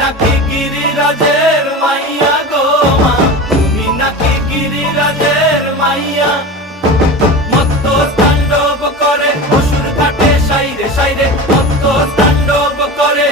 নাকি গিরিরাজের মাইয়া গো মা, তুমি নাকি গিরিরাজের মাইয়া। মত্ত তাণ্ডব করে অসুর ঘাটে সাইরে সাইরে, মত্ত তাণ্ডব করে